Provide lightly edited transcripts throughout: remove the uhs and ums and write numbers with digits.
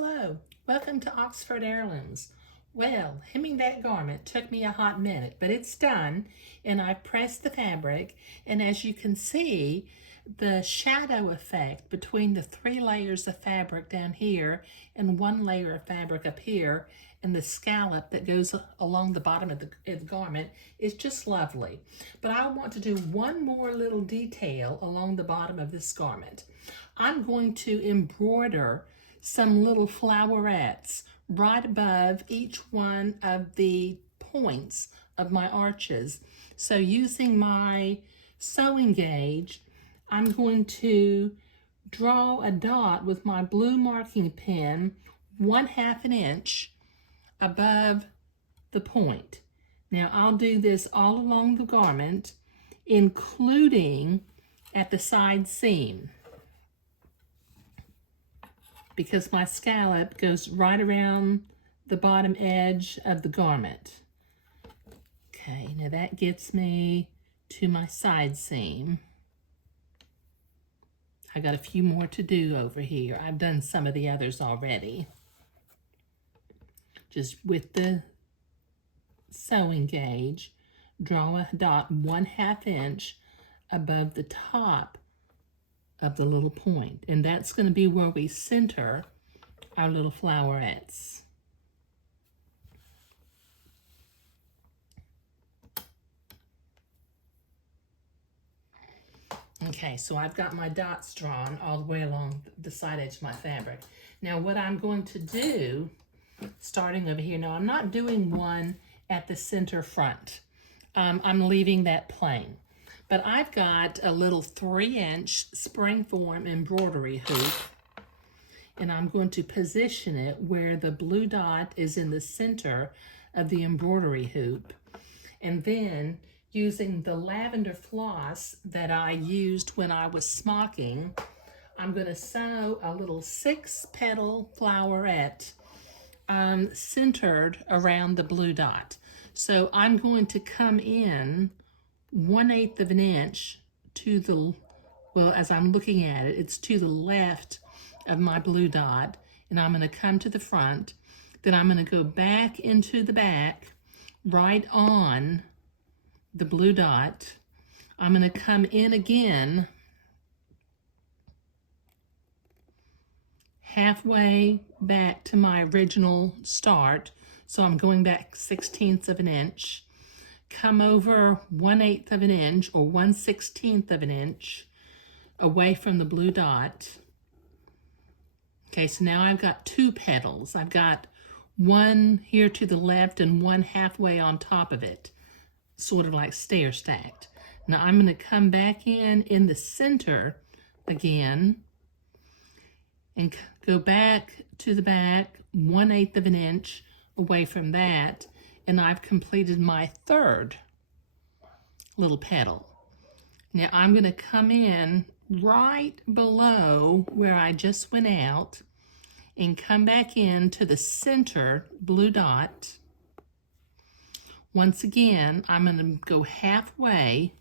Hello, welcome to Oxford Heirlooms. Well, hemming that garment took me a hot minute, but it's done, and I've pressed the fabric, and as you can see, the shadow effect between the 3 layers of fabric down here and 1 layer of fabric up here and the scallop that goes along the bottom of the garment is just lovely. But I want to do one more little detail along the bottom of this garment. I'm going to embroider some little flowerettes right above each one of the points of my arches. So using my sewing gauge, I'm going to draw a dot with my blue marking pen 1/2 an inch above the point. Now I'll do this all along the garment, including at the side seam, because my scallop goes right around the bottom edge of the garment. Okay, now that gets me to my side seam. I got a few more to do over here. I've done some of the others already. Just with the sewing gauge, draw a dot 1/2 inch above the top of the little point, and that's going to be where we center our little flowerettes. Okay, so I've got my dots drawn all the way along the side edge of my fabric. Now what I'm going to do, starting over here, now I'm not doing one at the center front. I'm leaving that plain. But I've got a little 3-inch springform embroidery hoop, and I'm going to position it where the blue dot is in the center of the embroidery hoop. And then using the lavender floss that I used when I was smocking, I'm going to sew a little 6-petal flowerette centered around the blue dot. So I'm going to come in 1/8 of an inch to the, well, as I'm looking at it, it's to the left of my blue dot, and I'm going to come to the front. Then I'm going to go back into the back right on the blue dot. I'm going to come in again halfway back to my original start, so I'm going back 1/16 of an inch, come over 1/8 of an inch or 1/16 of an inch away from the blue dot. Okay, so now I've got 2 petals. I've got one here to the left and one halfway on top of it, sort of like stair stacked. Now I'm going to come back in the center again and go back to the back 1/8 of an inch away from that, and I've completed my 3rd little petal. Now I'm going to come in right below where I just went out and come back in to the center blue dot. Once again, I'm going to go halfway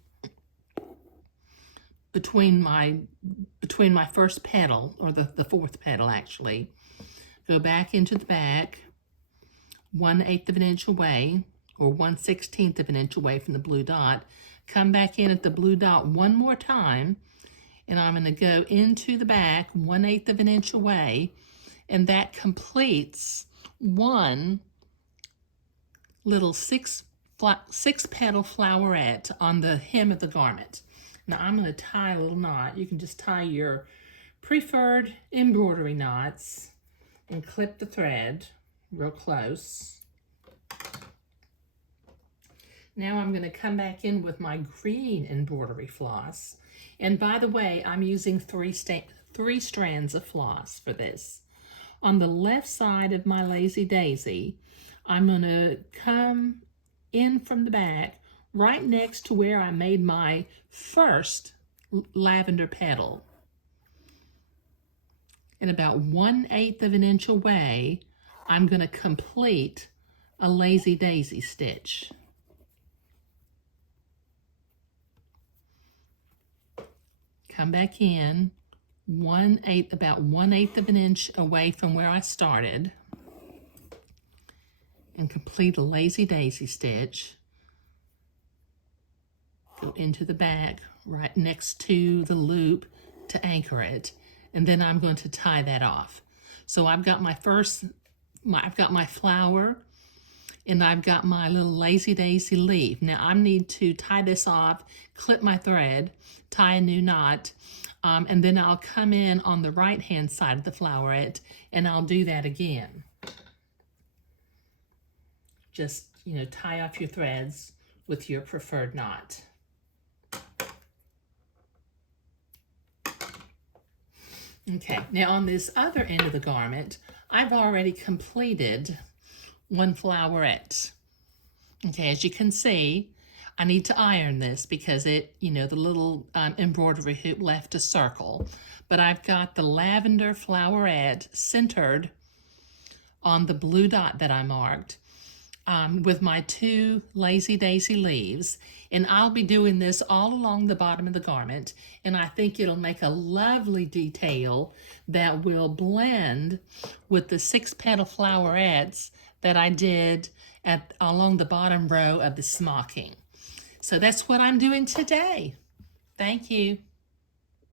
between my first petal, or the 4th petal actually. Go back into the back 1/8 of an inch away, or 1/16 of an inch away from the blue dot. Come back in at the blue dot one more time, and I'm going to go into the back 1/8 of an inch away, and that completes one little 6-petal flowerette on the hem of the garment. Now I'm going to tie a little knot. You can just tie your preferred embroidery knots and clip the thread real close. Now I'm going to come back in with my green embroidery floss. And by the way, I'm using 3 strands of floss for this. On the left side of my Lazy Daisy, I'm going to come in from the back right next to where I made my first lavender petal. And about 1/8 of an inch away, I'm going to complete a Lazy Daisy stitch. Come back in about 1/8 of an inch away from where I started, and complete a lazy daisy stitch. Go into the back right next to the loop to anchor it, and then I'm going to tie that off. So I've got I've got my flower, and I've got my little lazy daisy leaf. Now I need to tie this off, clip my thread, tie a new knot, and then I'll come in on the right hand side of the floweret and I'll do that again. Just, tie off your threads with your preferred knot. Okay, now on this other end of the garment, I've already completed one floweret. Okay, as you can see, I need to iron this because the little embroidery hoop left a circle. But I've got the lavender floweret centered on the blue dot that I marked with my 2 lazy daisy leaves. And I'll be doing this all along the bottom of the garment. And I think it'll make a lovely detail that will blend with the 6 petal flowerets that I did along the bottom row of the smocking. So that's what I'm doing today. Thank you.